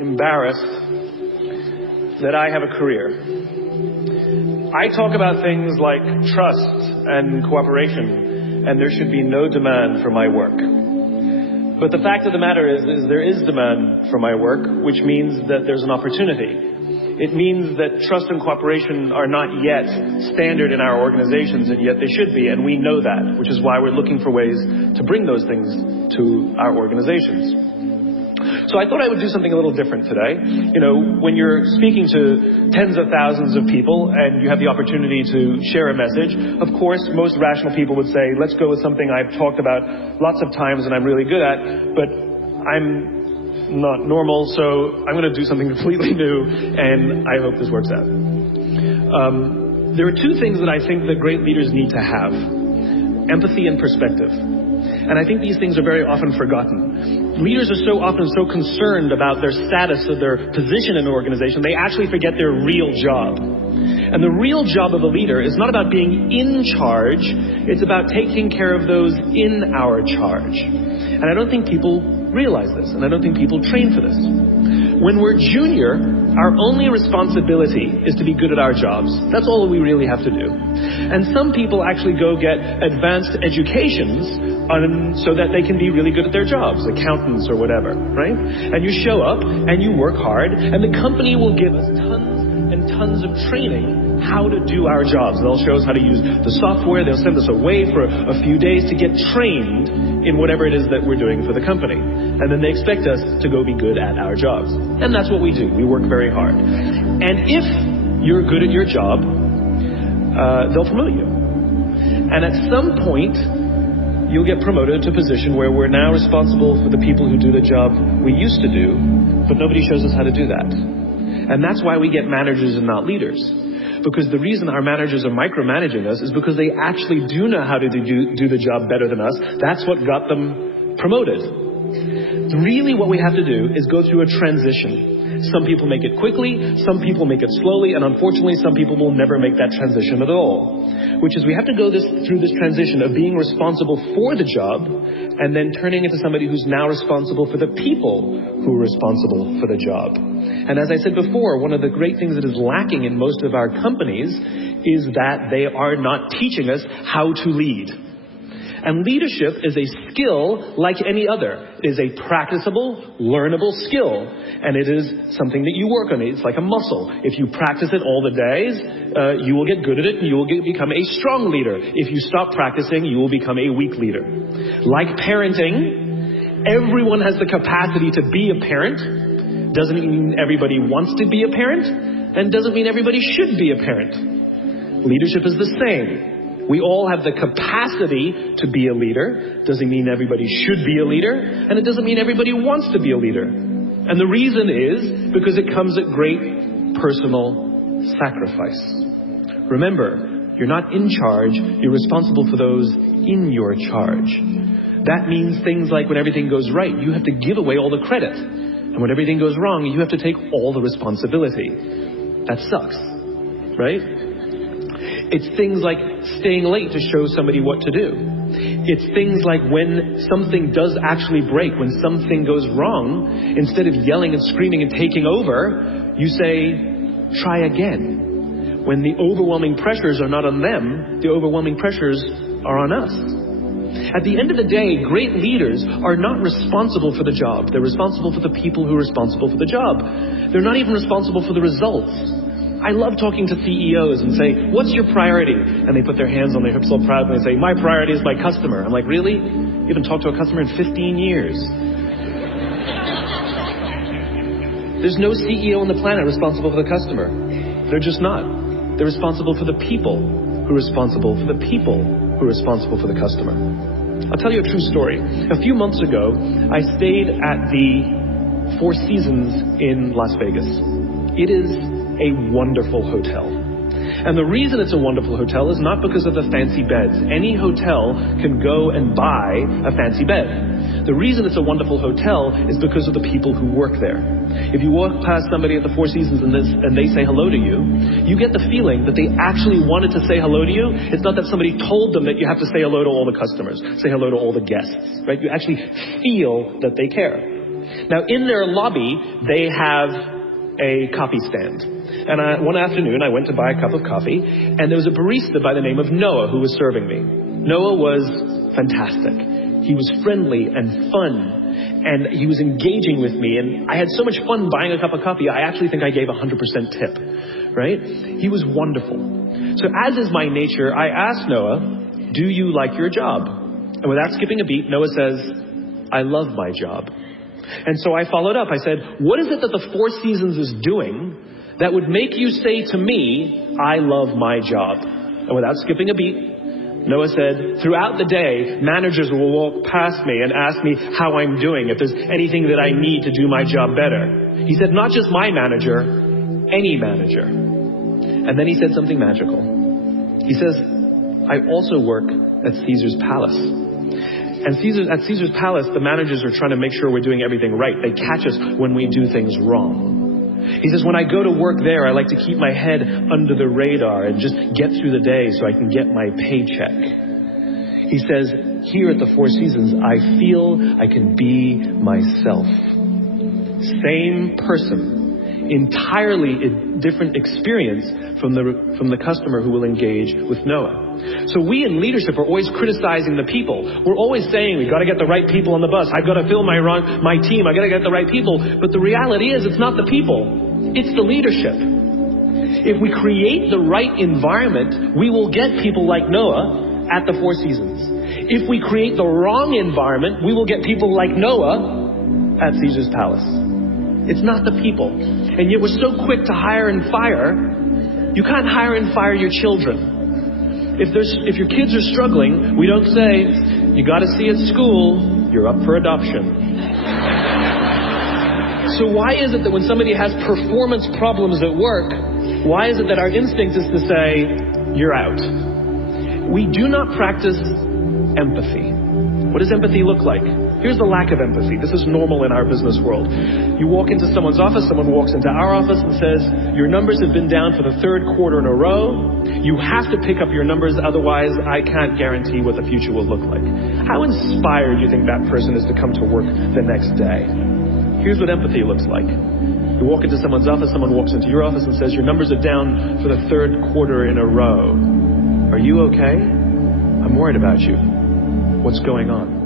embarrassed that I have a career. I talk about things like trust and cooperation, and there should be no demand for my work. But the fact of the matter is there is demand for my work, which means that there's an opportunity. It means that trust and cooperation are not yet standard in our organizations, and yet they should be, and we know that, which is why we're looking for ways to bring those things to our organizations. So I thought I would do something a little different today. You know, when you're speaking to tens of thousands of people and you have the opportunity to share a message, of course, most rational people would say, let's go with something I've talked about lots of times and I'm really good at, but I'm not normal, so I'm going to do something completely new, and I hope this works out. There are two things that I think that great leaders need to have: empathy and perspective. And I think these things are very often forgotten. Leaders are so often so concerned about their status or their position in an organization, they actually forget their real job. And the real job of a leader is not about being in charge, it's about taking care of those in our charge. And I don't think people realize this, and I don't think people train for this. When we're junior, our only responsibility is to be good at our jobs. That's all we really have to do. And some people actually go get advanced educations so that they can be really good at their jobs, accountants or whatever, right? And you show up and you work hard, and the company will give us tons and tons of training how to do our jobs. They'll show us how to use the software. They'll send us away for a few days to get trained in whatever it is that we're doing for the company. And then they expect us to go be good at our jobs. And that's what we do. We work very hard. And if you're good at your job, they'll promote you. And at some point, you'll get promoted to a position where we're now responsible for the people who do the job we used to do, but nobody shows us how to do that. And that's why we get managers and not leaders. Because the reason our managers are micromanaging us is because they actually do know how to do the job better than us. That's what got them promoted. Really what we have to do is go through a transition. Some people make it quickly, some people make it slowly, and unfortunately some people will never make that transition at all. Which is we have to go through this transition of being responsible for the job and then turning into somebody who's now responsible for the people who are responsible for the job. And as I said before, one of the great things that is lacking in most of our companies is that they are not teaching us how to lead. And leadership is a skill like any other. It is a practicable, learnable skill. And it is something that you work on. It's like a muscle. If you practice it all the days, you will get good at it and you will become a strong leader. If you stop practicing, you will become a weak leader. Like parenting, everyone has the capacity to be a parent. Doesn't mean everybody wants to be a parent, and doesn't mean everybody should be a parent. Leadership is the same. We all have the capacity to be a leader. Doesn't mean everybody should be a leader, and it doesn't mean everybody wants to be a leader. And the reason is because it comes at great personal sacrifice. Remember, you're not in charge, you're responsible for those in your charge. That means things like when everything goes right, you have to give away all the credit. And when everything goes wrong, you have to take all the responsibility. That sucks, right? It's things like staying late to show somebody what to do. It's things like when something does actually break, when something goes wrong, instead of yelling and screaming and taking over, you say, try again. When the overwhelming pressures are not on them, the overwhelming pressures are on us. At the end of the day, great leaders are not responsible for the job. They're responsible for the people who are responsible for the job. They're not even responsible for the results. I love talking to CEOs and say, what's your priority? And they put their hands on their hips all proud and they say, my priority is my customer. I'm like, really? You haven't talked to a customer in 15 years. There's no CEO on the planet responsible for the customer. They're just not. They're responsible for the people who are responsible for the people who are responsible for the customer. I'll tell you a true story. A few months ago, I stayed at the Four Seasons in Las Vegas. It is a wonderful hotel. And the reason it's a wonderful hotel is not because of the fancy beds. Any hotel can go and buy a fancy bed. The reason it's a wonderful hotel is because of the people who work there. If you walk past somebody at the Four Seasons and they say hello to you, you get the feeling that they actually wanted to say hello to you. It's not that somebody told them that you have to say hello to all the customers, say hello to all the guests, right? You actually feel that they care. Now, in their lobby, they have a coffee stand. And one afternoon, I went to buy a cup of coffee, and there was a barista by the name of Noah who was serving me. Noah was fantastic. He was friendly and fun, and he was engaging with me, and I had so much fun buying a cup of coffee, I actually think I gave 100% tip, right? He was wonderful. So as is my nature, I asked Noah, do you like your job? And without skipping a beat, Noah says, I love my job. And so I followed up. I said, what is it that the Four Seasons is doing that would make you say to me, I love my job? And without skipping a beat, Noah said, throughout the day, managers will walk past me and ask me how I'm doing, if there's anything that I need to do my job better. He said, not just my manager, any manager. And then he said something magical. He says, I also work at Caesar's Palace. And at Caesar's Palace, the managers are trying to make sure we're doing everything right. They catch us when we do things wrong. He says, when I go to work there, I like to keep my head under the radar and just get through the day so I can get my paycheck. He says, here at the Four Seasons, I feel I can be myself. Same person, entirely a different experience from the customer who will engage with Noah. So we in leadership are always criticizing the people. We're always saying, we've got to get the right people on the bus. I've got to fill my team. I've got to get the right people. But the reality is, it's not the people. It's the leadership. If we create the right environment, we will get people like Noah at the Four Seasons. If we create the wrong environment, we will get people like Noah at Caesar's Palace. It's not the people. And yet we're so quick to hire and fire. You can't hire and fire your children. If your kids are struggling, we don't say, you got to see at school, you're up for adoption. So why is it that when somebody has performance problems at work, why is it that our instinct is to say, you're out? We do not practice empathy. What does empathy look like? Here's the lack of empathy. This is normal in our business world. You walk into someone's office, someone walks into our office and says, your numbers have been down for the third quarter in a row. You have to pick up your numbers, otherwise I can't guarantee what the future will look like. How inspired do you think that person is to come to work the next day? Here's what empathy looks like. You walk into someone's office, someone walks into your office and says, your numbers are down for the third quarter in a row. Are you okay? I'm worried about you. What's going on?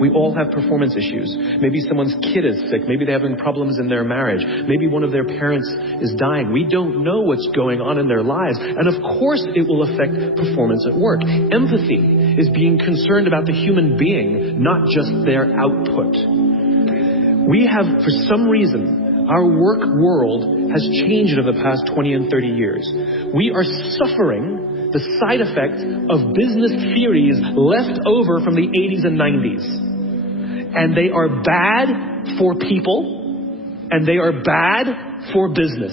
We all have performance issues. Maybe someone's kid is sick. Maybe they're having problems in their marriage. Maybe one of their parents is dying. We don't know what's going on in their lives. And of course it will affect performance at work. Empathy is being concerned about the human being, not just their output. We have, for some reason, our work world has changed over the past 20 and 30 years. We are suffering the side effect of business theories left over from the 80s and 90s. And they are bad for people, and they are bad for business.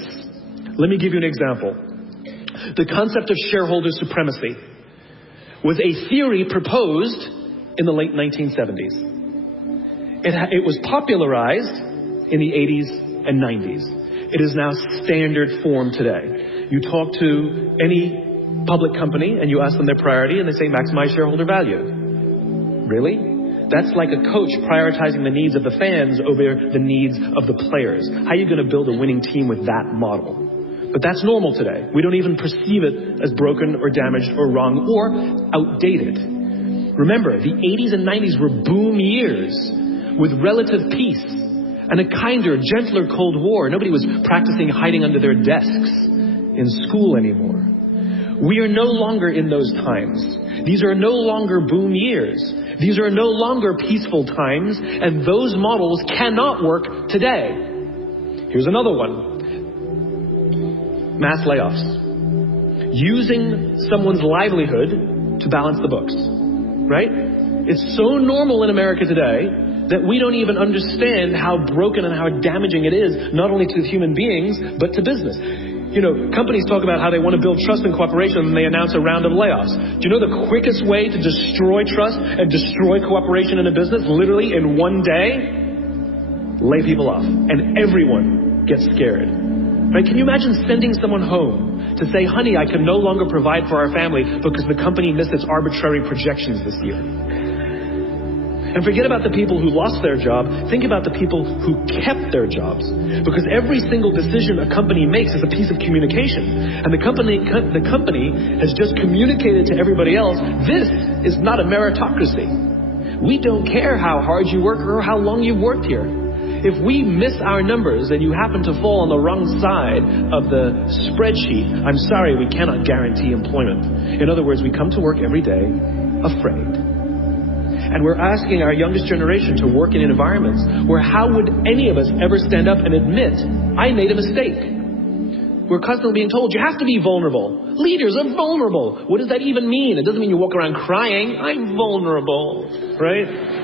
Let me give you an example. The concept of shareholder supremacy was a theory proposed in the late 1970s. It was popularized in the 80s and 90s. It is now standard form today. You talk to any public company and you ask them their priority and they say maximize shareholder value. Really? That's like a coach prioritizing the needs of the fans over the needs of the players. How are you going to build a winning team with that model? But that's normal today. We don't even perceive it as broken or damaged or wrong or outdated. Remember, the 80s and 90s were boom years with relative peace and a kinder, gentler Cold War. Nobody was practicing hiding under their desks in school anymore. We are no longer in those times. These are no longer boom years. These are no longer peaceful times, and those models cannot work today. Here's another one. Mass layoffs. Using someone's livelihood to balance the books. Right? It's so normal in America today that we don't even understand how broken and how damaging it is, not only to human beings, but to business. You know, companies talk about how they want to build trust and cooperation and they announce a round of layoffs. Do you know the quickest way to destroy trust and destroy cooperation in a business, literally in one day? Lay people off. And everyone gets scared. Right? Can you imagine sending someone home to say, honey, I can no longer provide for our family because the company missed its arbitrary projections this year? And forget about the people who lost their job. Think about the people who kept their jobs. Because every single decision a company makes is a piece of communication. And the company has just communicated to everybody else, this is not a meritocracy. We don't care how hard you work or how long you've worked here. If we miss our numbers and you happen to fall on the wrong side of the spreadsheet, I'm sorry, we cannot guarantee employment. In other words, we come to work every day afraid. And we're asking our youngest generation to work in environments where how would any of us ever stand up and admit, I made a mistake? We're constantly being told, you have to be vulnerable. Leaders are vulnerable. What does that even mean? It doesn't mean you walk around crying, I'm vulnerable, right?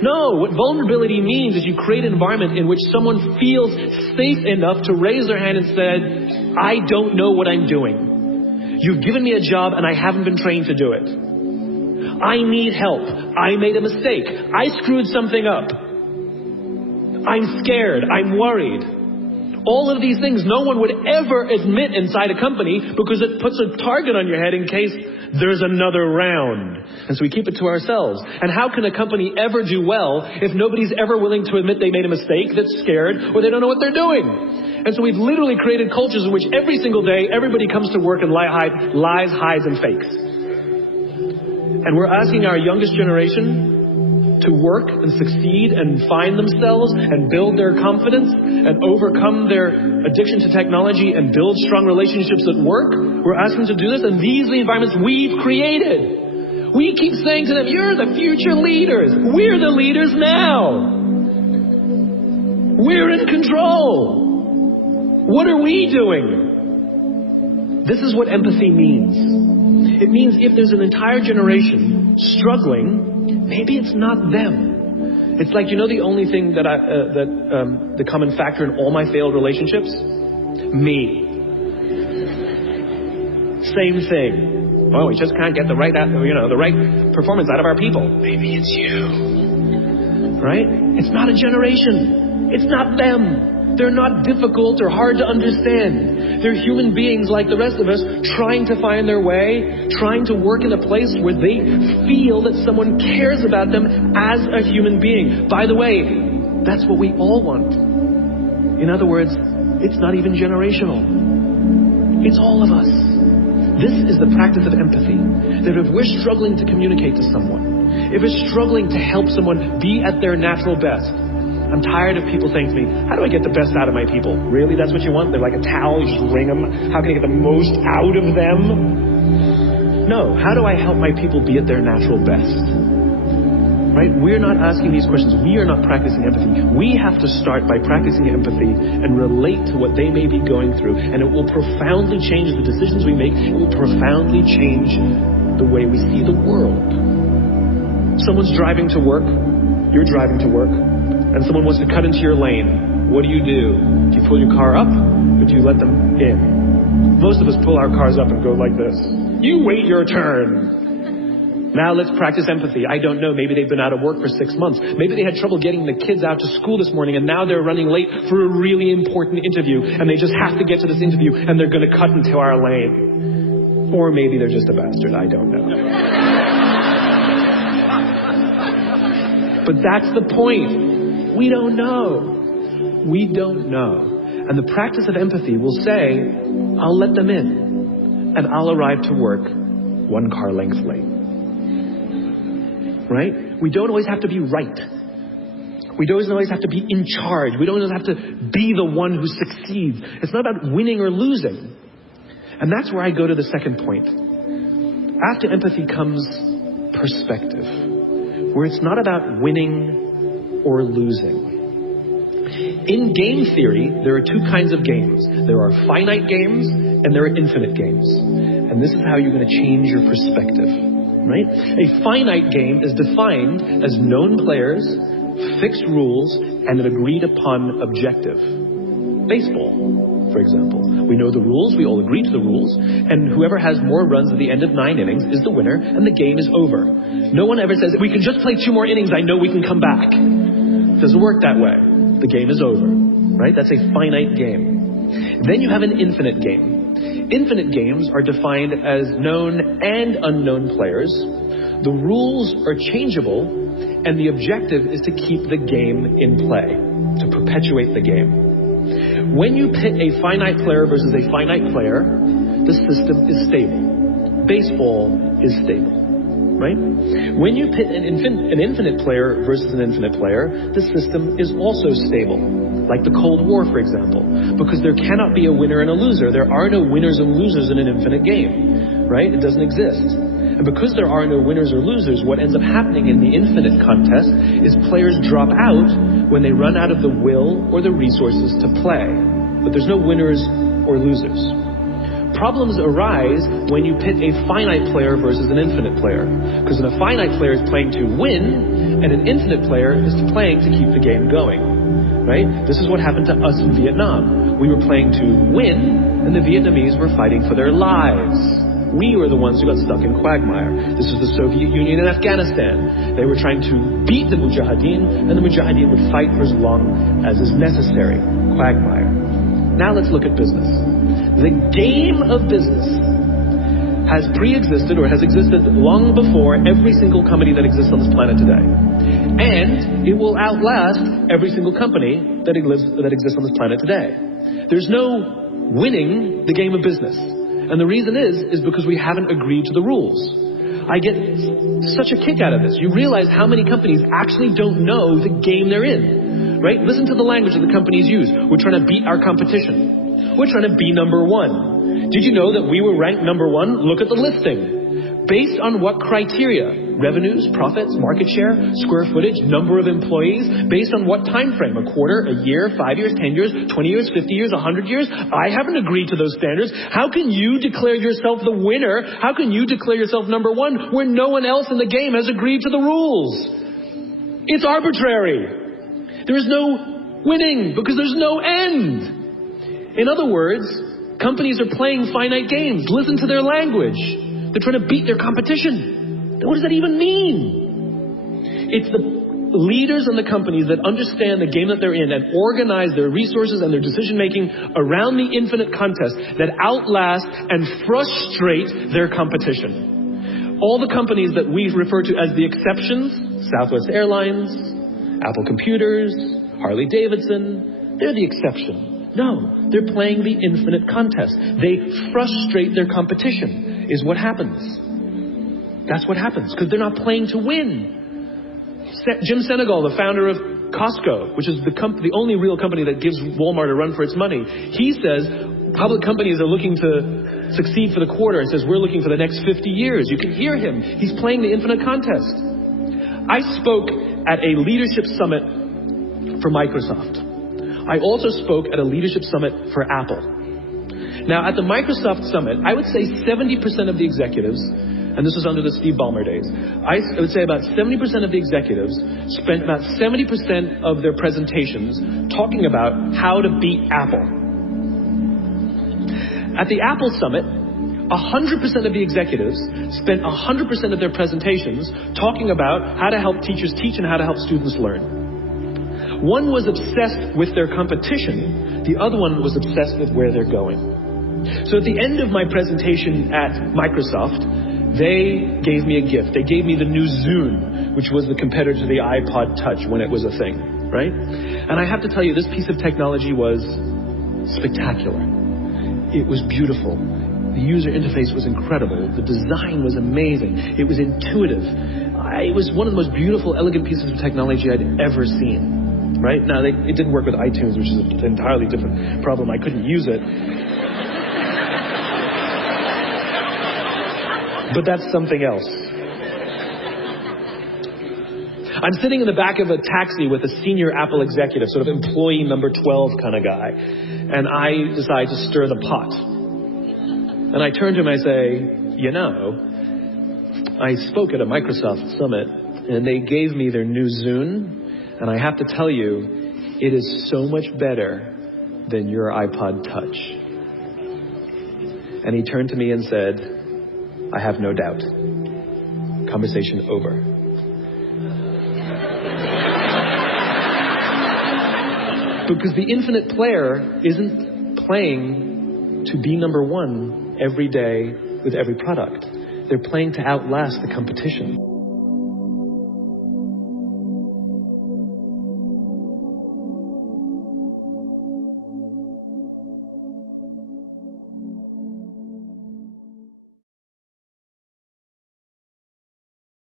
No, what vulnerability means is you create an environment in which someone feels safe enough to raise their hand and said, I don't know what I'm doing. You've given me a job and I haven't been trained to do it. I need help. I made a mistake. I screwed something up. I'm scared. I'm worried. All of these things no one would ever admit inside a company because it puts a target on your head in case there's another round. And so we keep it to ourselves. And how can a company ever do well if nobody's ever willing to admit they made a mistake, that's scared, or they don't know what they're doing? And so we've literally created cultures in which every single day everybody comes to work and lies, hides, and fakes. And we're asking our youngest generation to work and succeed and find themselves and build their confidence and overcome their addiction to technology and build strong relationships at work. We're asking them to do this, and these are the environments we've created. We keep saying to them, you're the future leaders. We're the leaders now. We're in control. What are we doing? This is what empathy means. It means if there's an entire generation struggling, maybe it's not them. It's like, the only thing that the common factor in all my failed relationships? Me. Same thing. Oh, we just can't get the right performance out of our people. Maybe it's you. Right? It's not a generation. It's not them. They're not difficult or hard to understand. They're human beings like the rest of us, trying to find their way, trying to work in a place where they feel that someone cares about them as a human being. By the way, that's what we all want. In other words, it's not even generational. It's all of us. This is the practice of empathy. That if we're struggling to communicate to someone, if we're struggling to help someone be at their natural best, I'm tired of people saying to me, how do I get the best out of my people? Really? That's what you want? They're like a towel, you just wring them. How can I get the most out of them? No. How do I help my people be at their natural best? Right? We're not asking these questions. We are not practicing empathy. We have to start by practicing empathy and relate to what they may be going through. And it will profoundly change the decisions we make. It will profoundly change the way we see the world. Someone's driving to work. You're driving to work. And someone wants to cut into your lane. What do? Do you pull your car up, or do you let them in? Most of us pull our cars up and go like this. You wait your turn. Now let's practice empathy. I don't know. Maybe they've been out of work for 6 months. Maybe they had trouble getting the kids out to school this morning, and now they're running late for a really important interview, and they just have to get to this interview, and they're going to cut into our lane. Or maybe they're just a bastard. I don't know. But that's the point. We don't know. We don't know. And the practice of empathy will say, I'll let them in, and I'll arrive to work 1 car length late. Right? We don't always have to be right. We don't always have to be in charge. We don't always have to be the one who succeeds. It's not about winning or losing. And that's where I go to the second point. After empathy comes perspective, where it's not about winning or losing. In game theory, there are 2 kinds of games. There are finite games and there are infinite games. And this is how you're going to change your perspective, right? A finite game is defined as known players, fixed rules, and an agreed upon objective. Baseball, for example. We know the rules, we all agree to the rules, and whoever has more runs at the end of 9 innings is the winner, and the game is over. No one ever says, we can just play 2 more innings, I know we can come back. It doesn't work that way. The game is over, right? That's a finite game. Then you have an infinite game. Infinite games are defined as known and unknown players. The rules are changeable, and the objective is to keep the game in play, to perpetuate the game. When you pit a finite player versus a finite player, the system is stable. Baseball is stable, right? When you pit an infinite player versus an infinite player, the system is also stable. Like the Cold War, for example, because there cannot be a winner and a loser. There are no winners and losers in an infinite game, right? It doesn't exist. And because there are no winners or losers, what ends up happening in the infinite contest is players drop out when they run out of the will or the resources to play. But there's no winners or losers. Problems arise when you pit a finite player versus an infinite player. Because a finite player is playing to win, and an infinite player is playing to keep the game going. Right? This is what happened to us in Vietnam. We were playing to win, and the Vietnamese were fighting for their lives. We were the ones who got stuck in quagmire. This was the Soviet Union and Afghanistan. They were trying to beat the Mujahideen, and the Mujahideen would fight for as long as is necessary. Quagmire. Now let's look at business. The game of business has pre-existed or has existed long before every single company that exists on this planet today. And it will outlast every single company that exists on this planet today. There's no winning the game of business. And the reason is because we haven't agreed to the rules. I get such a kick out of this. You realize how many companies actually don't know the game they're in, right? Listen to the language that the companies use. We're trying to beat our competition. We're trying to be number one. Did you know that we were ranked number one? Look at the listing. Based on what criteria? Revenues, profits, market share, square footage, number of employees. Based on what time frame? A quarter, a year, 5 years, 10 years, 20 years, 50 years, 100 years? I haven't agreed to those standards. How can you declare yourself the winner? How can you declare yourself number one where no one else in the game has agreed to the rules? It's arbitrary. There is no winning because there's no end. In other words, companies are playing finite games. Listen to their language. They're trying to beat their competition. What does that even mean? It's the leaders in the companies that understand the game that they're in and organize their resources and their decision-making around the infinite contest that outlast and frustrate their competition. All the companies that we refer to as the exceptions, Southwest Airlines, Apple Computers, Harley Davidson, they're the exception. No, they're playing the infinite contest. They frustrate their competition, is what happens. That's what happens, because they're not playing to win. Jim Senegal, the founder of Costco, which is the only real company that gives Walmart a run for its money, he says public companies are looking to succeed for the quarter and says we're looking for the next 50 years. You can hear him. He's playing the infinite contest. I spoke at a leadership summit for Microsoft. I also spoke at a leadership summit for Apple. Now, at the Microsoft summit, I would say 70% of the executives, and this was under the Steve Ballmer days, I would say about 70% of the executives spent about 70% of their presentations talking about how to beat Apple. At the Apple summit, 100% of the executives spent 100% of their presentations talking about how to help teachers teach and how to help students learn. One was obsessed with their competition. The other one was obsessed with where they're going. So at the end of my presentation at Microsoft, they gave me a gift. They gave me the new Zune, which was the competitor to the iPod Touch when it was a thing, right? And I have to tell you, this piece of technology was spectacular. It was beautiful. The user interface was incredible. The design was amazing. It was intuitive. It was one of the most beautiful, elegant pieces of technology I'd ever seen. Right? Now, it didn't work with iTunes, which is an entirely different problem. I couldn't use it. But that's something else. I'm sitting in the back of a taxi with a senior Apple executive, sort of employee number 12 kind of guy. And I decide to stir the pot. And I turn to him and I say, you know, I spoke at a Microsoft summit and they gave me their new Zune. And I have to tell you, it is so much better than your iPod Touch. And he turned to me and said, I have no doubt. Conversation over. Because the infinite player isn't playing to be number one every day with every product. They're playing to outlast the competition.